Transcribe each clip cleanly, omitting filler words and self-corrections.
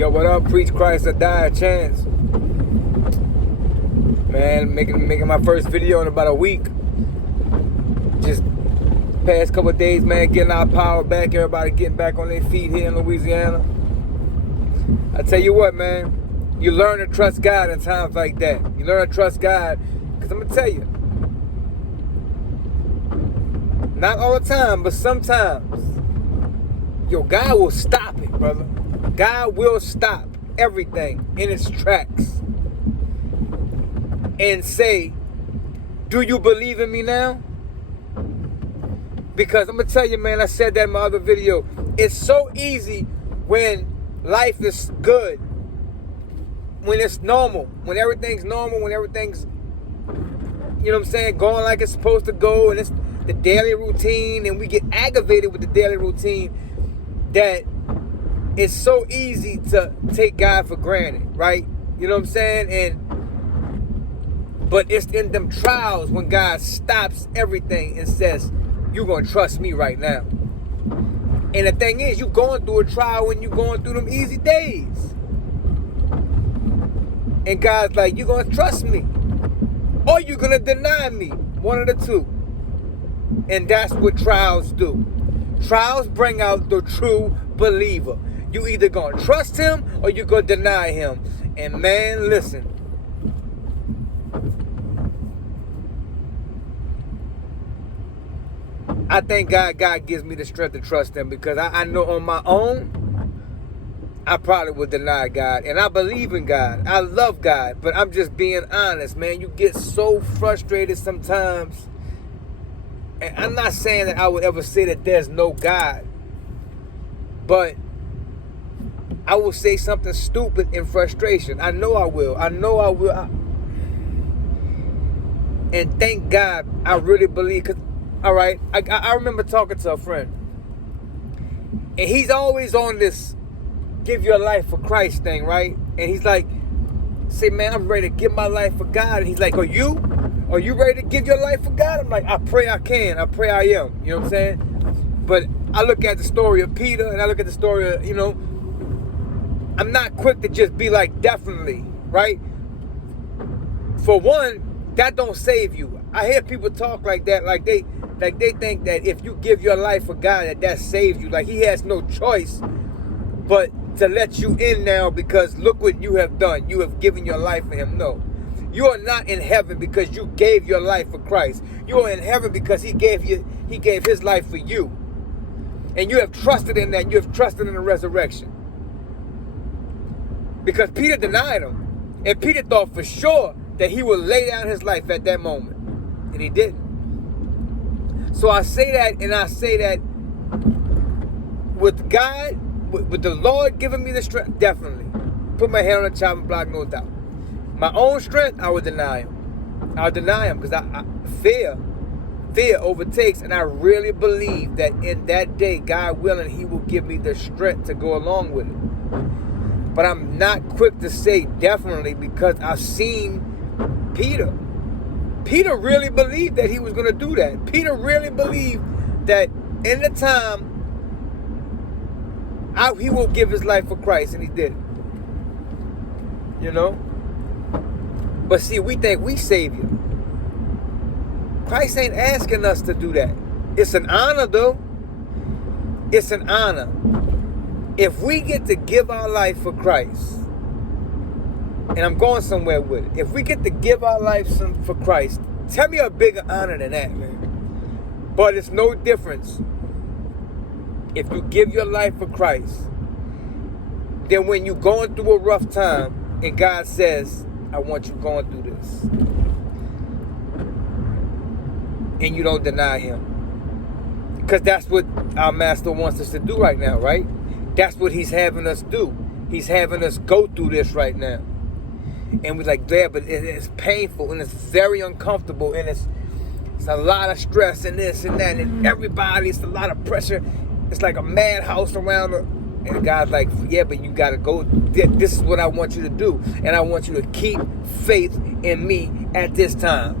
Yo, what up? Preach Christ or die a chance. Man, making my first video in about a week. Just past couple of days, man, getting our power back. Everybody getting back on their feet here in Louisiana. I tell you what, man, you learn to trust God in times like that. You learn to trust God, because I'm going to tell you, not all the time, but sometimes, yo, God will stop it, brother. God will stop everything in its tracks and say, do you believe in me now? Because I'm going to tell you, man, I said that in my other video. It's so easy when life is good, when it's normal, when everything's normal, when everything's, you know what I'm saying, going like it's supposed to go, and it's the daily routine, and we get aggravated with the daily routine, that it's so easy to take God for granted, right? You know what I'm saying? But it's in them trials when God stops everything and says, you're going to trust me right now. And the thing is, you're going through a trial when you're going through them easy days. And God's like, you're going to trust me, or you're going to deny me. One of the two. And that's what trials do. Trials bring out the true believer. You either going to trust him or you're going to deny him. And man, listen. I thank God gives me the strength to trust him, because I know on my own, I probably would deny God. And I believe in God. I love God. But I'm just being honest, man. You get so frustrated sometimes. And I'm not saying that I would ever say that there's no God. But I will say something stupid in frustration. I know I will. And thank God, I really believe. Cause, all right, I remember talking to a friend. And he's always on this give your life for Christ thing, right? And he's like, say, man, I'm ready to give my life for God. And he's like, are you ready to give your life for God? I'm like, I pray I can. I pray I am. You know what I'm saying? But I look at the story of Peter, and I look at the story of, you know, I'm not quick to just be like, definitely, right? For one, that don't save you. I hear people talk like that, like they think that if you give your life for God, that saves you. Like he has no choice but to let you in now, because look what you have done. You have given your life for him. No. You are not in heaven because you gave your life for Christ. You are in heaven because he gave his life for you. And you have trusted in that. You have trusted in the resurrection. Because Peter denied him. And Peter thought for sure that he would lay down his life at that moment. And he didn't. So I say that, and I say that with God, with the Lord giving me the strength, definitely. Put my hand on the chopping block, no doubt. My own strength, I would deny him. I would deny him because fear overtakes, and I really believe that in that day, God willing, he will give me the strength to go along with it. But I'm not quick to say definitely, because I've seen Peter. Peter really believed that he was going to do that. Peter really believed that in the time, he will give his life for Christ, and he did it. You know? But see, we think we Savior. Christ ain't asking us to do that. It's an honor, though. It's an honor. If we get to give our life for Christ, and I'm going somewhere with it. If we get to give our life for Christ, tell me a bigger honor than that, man. But it's no difference if you give your life for Christ than when you're going through a rough time and God says, I want you going through this. And you don't deny him. Because that's what our master wants us to do right now, right? That's what he's having us do. He's having us go through this right now. And we're like, yeah, but it's painful, and it's very uncomfortable, and it's a lot of stress and this and that, and everybody, it's a lot of pressure. It's like a madhouse around her. And God's like, yeah, but you got to go. This is what I want you to do. And I want you to keep faith in me at this time.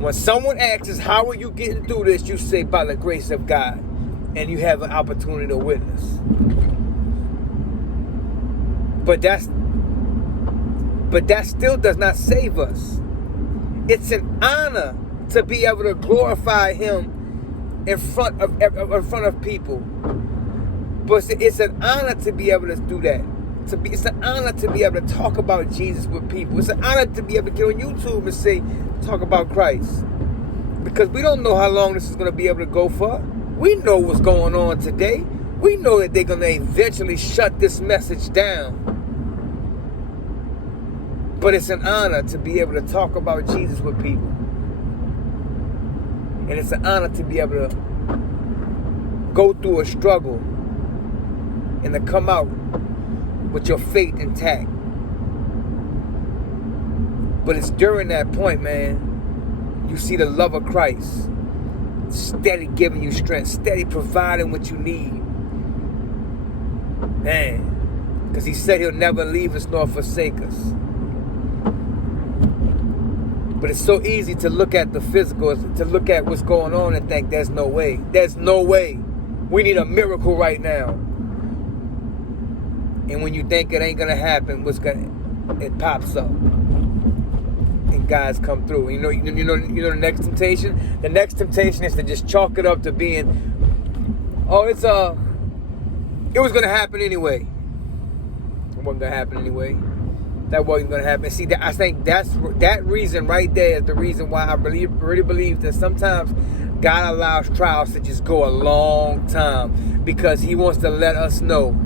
When someone asks us, how are you getting through this? You say, by the grace of God. And you have an opportunity to witness. But that still does not save us. It's an honor to be able to glorify Him in front of people. But it's an honor to be able to do that. It's an honor to be able to talk about Jesus with people. It's an honor to be able to get on YouTube and say, talk about Christ. Because we don't know how long this is going to be able to go for. We know what's going on today. We know that they're going to eventually shut this message down. But it's an honor to be able to talk about Jesus with people. And it's an honor to be able to go through a struggle and to come out with your faith intact. But it's during that point, man, you see the love of Christ steady giving you strength, steady providing what you need. Man, because He said He'll never leave us nor forsake us. But it's so easy to look at the physical, to look at what's going on and think there's no way. There's no way. We need a miracle right now. And when you think it ain't going to happen, it pops up. And guys come through. You know the next temptation? The next temptation is to just chalk it up to being, it was going to happen anyway. It wasn't going to happen anyway. That wasn't going to happen. See, I think that reason right there is the reason why I really believe that sometimes God allows trials to just go a long time, because He wants to let us know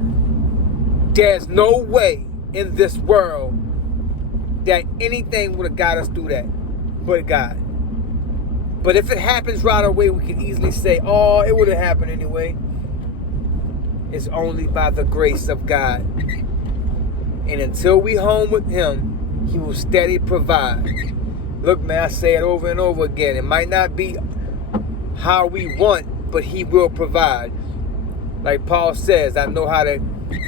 there's no way in this world that anything would have got us through that but God. But if it happens right away, we can easily say, it would have happened anyway. It's only by the grace of God. And until we home with Him, He will steady provide. Look, man, I say it over and over again. It might not be how we want, but He will provide. Like Paul says, I know how to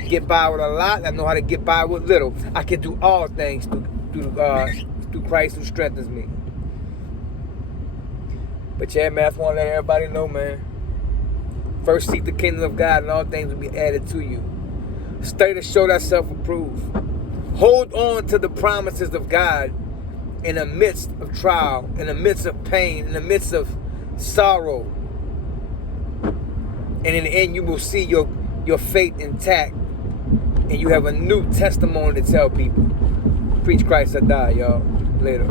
get by with a lot. I know how to get by with little. I can do all things through Christ who strengthens me. But yeah, man, I just want to let everybody know, man. First seek the kingdom of God, and all things will be added to you. Study to show thyself approved. Hold on to the promises of God in the midst of trial, in the midst of pain, in the midst of sorrow. And in the end, you will see your faith intact, and you have a new testimony to tell people. Preach Christ or die, y'all. Later.